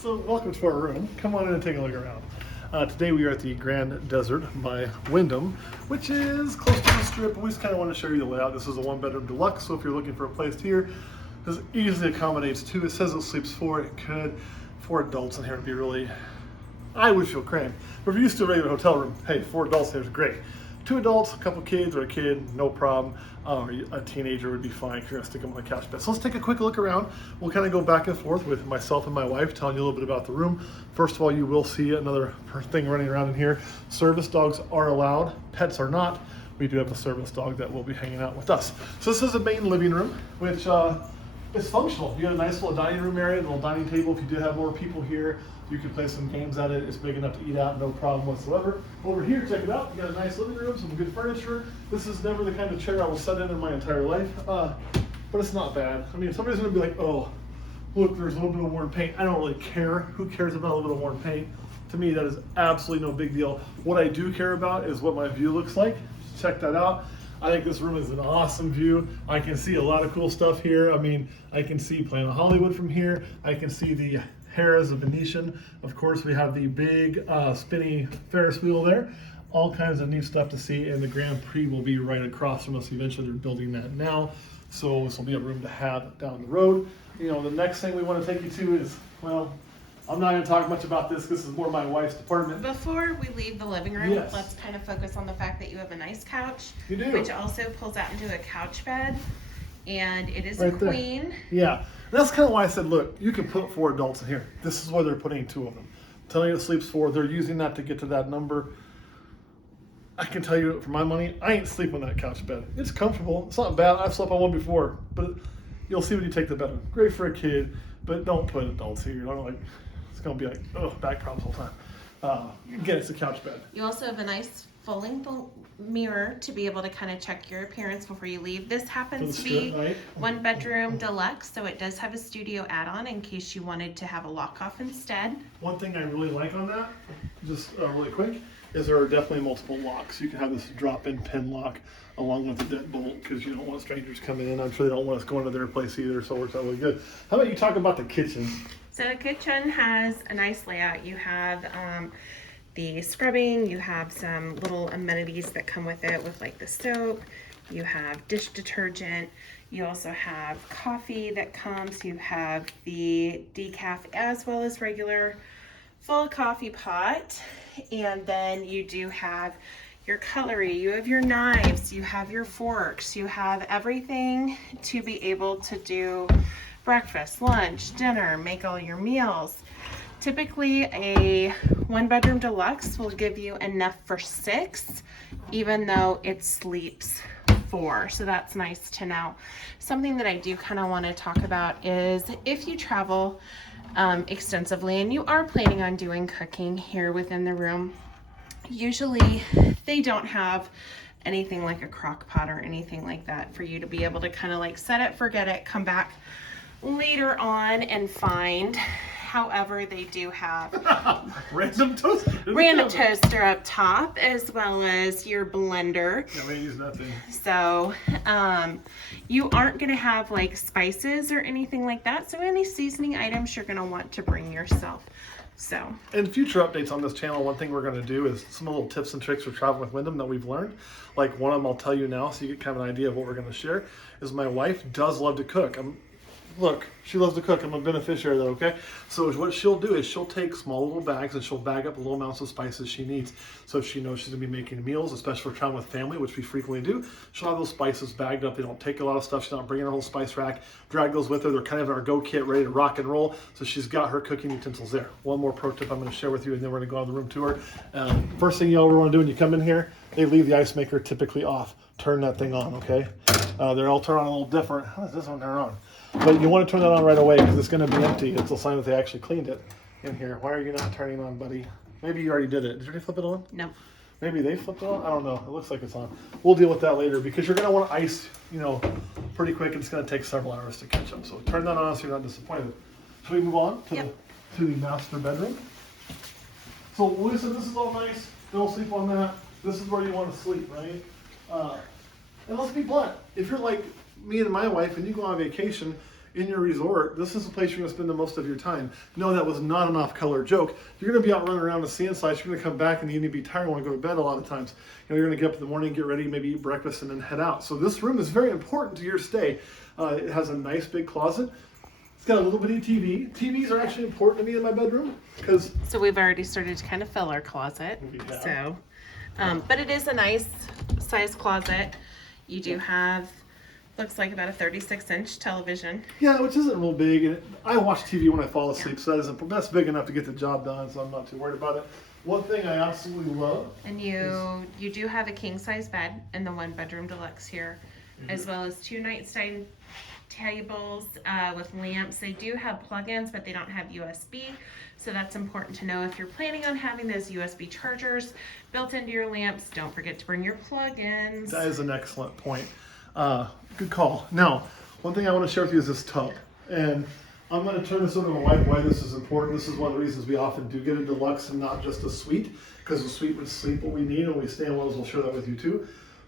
So welcome to our room. Come on in and take a look around. Today we are at the Grand Desert by Wyndham, which is close to the strip. We just kind of want to show you the layout. This is a one-bedroom deluxe, so if you're looking for a place here, this easily accommodates two. It says it sleeps four. It could. 4 adults in here would be really, I would feel cramped. But if you're used to a regular hotel room, hey, 4 adults here is great. 2 adults, a couple kids, or a kid, no problem. A teenager would be fine if you're gonna stick them on the couch bed. So let's take a quick look around. We'll kind of go back and forth with myself and my wife, telling you a little bit about the room. First of all, you will see another thing running around in here. Service dogs are allowed, pets are not. We do have a service dog that will be hanging out with us. So this is the main living room, which is functional. You got a nice little dining room area, a little dining table. If you do have more people here, you can play some games at it. It's big enough to eat out, no problem whatsoever. Over here, check it out. You got a nice living room, some good furniture. This is never the kind of chair I will sit in my entire life, but it's not bad. I mean, somebody's gonna be like, oh, look, there's a little bit of worn paint. I don't really care. Who cares about a little bit of worn paint? To me, that is absolutely no big deal. What I do care about is what my view looks like. Check that out. I think this room is an awesome view. I can see a lot of cool stuff here. I mean, I can see Planet Hollywood from here. I can see the Harrah's, of Venetian. Of course, we have the big spinny Ferris wheel there. All kinds of neat stuff to see, and the Grand Prix will be right across from us. Eventually, they're building that now, so this will be a room to have down the road. You know, the next thing we want to take you to is, well, I'm not going to talk much about this. This is more my wife's department. Before we leave the living room, Yes. Let's kind of focus on the fact that you have a nice couch, You do. which also pulls out into a couch bed, and it is Right a there. queen. Yeah, that's kind of why I said, look, you can put 4 adults in here. This is why they're putting 2 of them. Telling you it sleeps 4. They're using that to get to that number. I can tell you, for my money, I ain't sleeping on that couch bed. It's comfortable. It's not bad. I've slept on one before, but you'll see when you take the bed. Great for a kid, but don't put adults here. I'm like, it's gonna be like, oh, back problems all the time. Again, it's a couch bed. You also have a nice folding mirror to be able to kind of check your appearance before you leave. This happens to be Right? 1 bedroom deluxe, so it does have a studio add-on in case you wanted to have a lock-off instead. One thing I really like on that, just really quick, is there are definitely multiple locks. You can have this drop-in pin lock along with the deadbolt because you don't want strangers coming in. I'm sure they don't want us going to their place either, so it works out really good. How about you talk about the kitchen? So the kitchen has a nice layout. You have the scrubbing, you have some little amenities that come with it, with like the soap, you have dish detergent, you also have coffee that comes, you have the decaf as well as regular full coffee pot, and then you do have your cutlery, you have your knives, you have your forks, you have everything to be able to do breakfast, lunch, dinner, make all your meals. Typically a 1 bedroom deluxe will give you enough for 6, even though it sleeps 4. So that's nice to know. Something that I do kind of want to talk about is if you travel extensively and you are planning on doing cooking here within the room, usually they don't have anything like a crock pot or anything like that for you to be able to kind of like set it, forget it, come back later on and find. However, they do have Random toaster. random toaster up top as well as your blender. Yeah, we ain't using that thing. So you aren't going to have like spices or anything like that. So any seasoning items you're going to want to bring yourself. So, In future updates on this channel, one thing we're going to do is some little tips and tricks for traveling with Wyndham that we've learned. Like one of them I'll tell you now so you get kind of an idea of what we're going to share, is my wife does love to cook. Look, she loves to cook. I'm a beneficiary of that, okay? So what she'll do is she'll take small little bags and she'll bag up little amounts of spices she needs. So if she knows she's gonna be making meals, especially for traveling with family, which we frequently do, she'll have those spices bagged up. They don't take a lot of stuff. She's not bringing her whole spice rack. Drag those with her. They're kind of in our go kit, ready to rock and roll. So she's got her cooking utensils there. One more pro tip I'm gonna share with you, and then we're gonna go on the room tour. First thing you ever wanna do when you come in here, they leave the ice maker typically off. Turn that thing on, okay? They're all turned on a little different. How does this one turn on? But you want to turn that on right away because it's going to be empty. It's a sign that they actually cleaned it in here. Why are you not turning on, buddy? Maybe you already did it. Did you already flip it on? no. Maybe they flipped it on? I don't know. It looks like it's on. We'll deal with that later because you're going to want to ice, pretty quick. It's going to take several hours to catch up. So turn that on so you're not disappointed. Should we move on to, Yep. to the master bedroom? So listen, this is all nice. Don't sleep on that. This is where you want to sleep, right? And let's be blunt. If you're like me and my wife and you go on vacation in your resort, this is the place you're going to spend the most of your time. No, that was not an off-color joke. You're going to be out running around the sand sites. You're going to come back and you're going to be tired and want to go to bed a lot of times. You're going to get up in the morning, get ready, maybe eat breakfast, and then head out. So this room is very important to your stay. It has a nice big closet. It's got a little bitty TV. TVs are actually important to me in my bedroom because. So we've already started to kind of fill our closet. So, but it is a nice size closet. You do have, looks like about a 36-inch television. Yeah, which isn't real big. And I watch TV when I fall asleep, so that's big enough to get the job done. So I'm not too worried about it. One thing I absolutely love. And you do have a king-size bed in the 1-bedroom deluxe here, as well as 2 nightstand tables with lamps. They do have plug-ins, but they don't have USB. So that's important to know if you're planning on having those USB chargers built into your lamps. Don't forget to bring your plug-ins. That is an excellent point. Good call. Now, one thing I want to share with you is this tub. And I'm going to turn this over to my wife why this is important. This is one of the reasons we often do get a deluxe and not just a suite, because the suite would sleep what we need, and we stay in one, we'll share that with you too.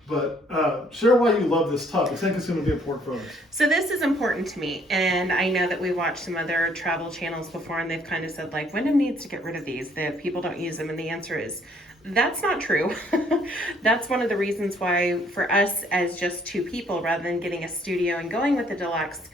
But share why you love this tub. I think it's going to be important for others. So this is important to me, and I know that we watched some other travel channels before, and they've kind of said, like, Wyndham needs to get rid of these, that people don't use them, and the answer is, that's not true. That's one of the reasons why, for us as just 2 people, rather than getting a studio and going with the deluxe,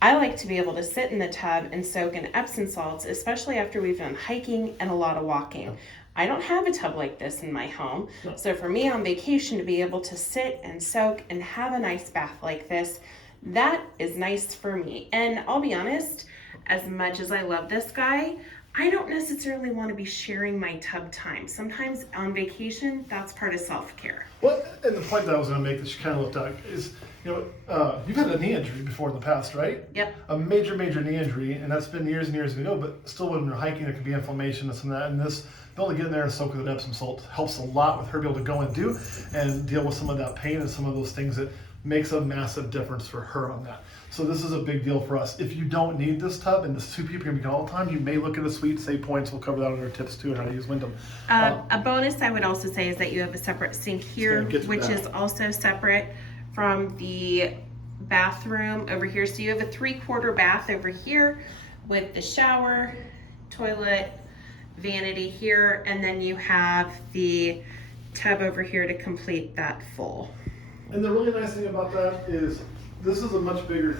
I like to be able to sit in the tub and soak in Epsom salts, especially after we've done hiking and a lot of walking. I don't have a tub like this in my home. So for me on vacation to be able to sit and soak and have a nice bath like this, that is nice for me. And I'll be honest, as much as I love this guy, I don't necessarily want to be sharing my tub time. Sometimes on vacation, that's part of self-care. Well, and the point that I was going to make that you kind of looked at is, you've had a knee injury before in the past, right? Yep. A major knee injury, and that's been years and years ago, but still when you're hiking, there could be inflammation, this and that, and this, be able to get in there and soak with an Epsom salt helps a lot with her being able to go and do and deal with some of that pain and some of those things that makes a massive difference for her on that. So this is a big deal for us. If you don't need this tub, and this 2 people are going to be all the time, you may look at a suite, save points. We'll cover that on our tips too, and how to use Wyndham. A bonus I would also say is that you have a separate sink here, which is also separate from the bathroom over here. So you have a 3/4 bath over here with the shower, toilet, vanity here, and then you have the tub over here to complete that full. And the really nice thing about that is this is a much bigger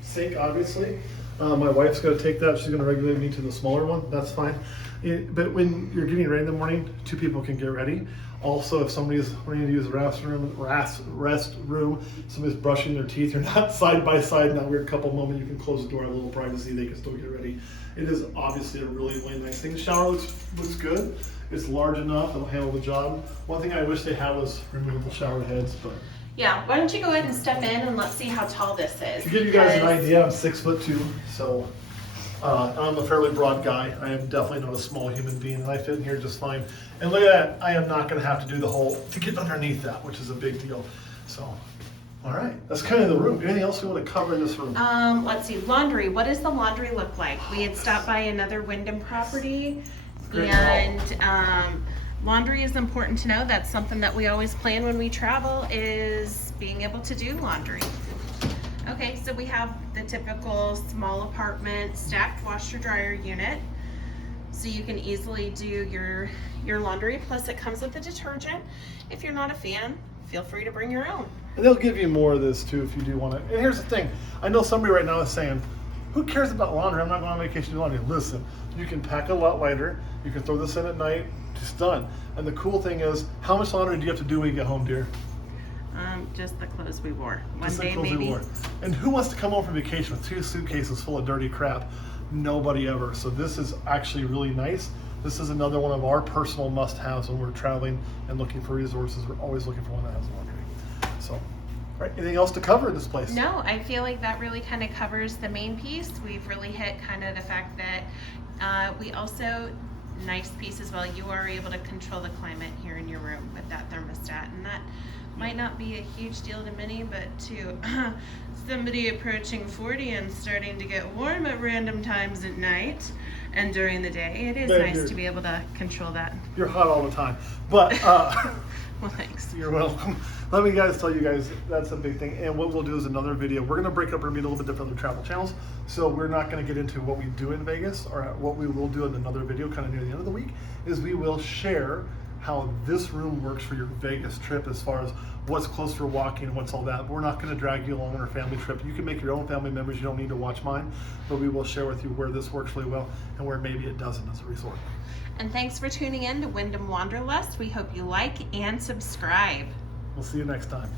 sink, obviously. My wife's going to take that. She's going to regulate me to the smaller one. That's fine. But when you're getting ready in the morning, 2 people can get ready. Also, if somebody's wanting to use the restroom, somebody's brushing their teeth, you're not side by side in that weird couple moment. You can close the door, a little privacy. They can still get ready. It is obviously a really, really nice thing. The shower looks good. It's large enough. It'll handle the job. One thing I wish they had was removable shower heads, but. Yeah, why don't you go ahead and step in and let's see how tall this is. To give you guys an idea, I'm 6'2", so I'm a fairly broad guy. I am definitely not a small human being, and I fit in here just fine. And look at that, I am not going to have to do the whole to get underneath that, which is a big deal. So, all right, that's kind of the room. Anything else we want to cover in this room? Let's see, laundry. What does the laundry look like? We had stopped by another Wyndham property, and laundry is important to know. That's something that we always plan when we travel, is being able to do laundry. Okay, so we have the typical small apartment stacked washer dryer unit. So you can easily do your laundry, plus it comes with a detergent. If you're not a fan, feel free to bring your own. And they'll give you more of this too if you do want to. And here's the thing, I know somebody right now is saying, who cares about laundry? I'm not going on vacation to do laundry. Listen, you can pack a lot lighter. You can throw this in at night. It's done. And the cool thing is, how much laundry do you have to do when you get home, dear? Just the clothes we wore. Just the clothes we wore. And who wants to come home from vacation with 2 suitcases full of dirty crap? Nobody ever. So this is actually really nice. This is another one of our personal must-haves when we're traveling and looking for resources. We're always looking for one that has laundry. So, all right, anything else to cover in this place? No, I feel like that really kind of covers the main piece. We've really hit kind of the fact that we also, nice piece as well, you are able to control the climate here in your room with that thermostat, and that might not be a huge deal to many, but to somebody approaching 40 and starting to get warm at random times at night and during the day, it is nice to be able to control that. You're hot all the time. But Well, thanks. You're welcome. Let me tell you guys, that's a big thing. And what we'll do is another video. We're going to break up our meet a little bit different than travel channels. So we're not going to get into what we do in Vegas, or what we will do in another video kind of near the end of the week, is we will share how this room works for your Vegas trip as far as what's close for walking and what's all that. But we're not going to drag you along on our family trip. You can make your own family members. You don't need to watch mine, but we will share with you where this works really well and where maybe it doesn't as a resort. And thanks for tuning in to Wyndham Wanderlust. We hope you like and subscribe. We'll see you next time.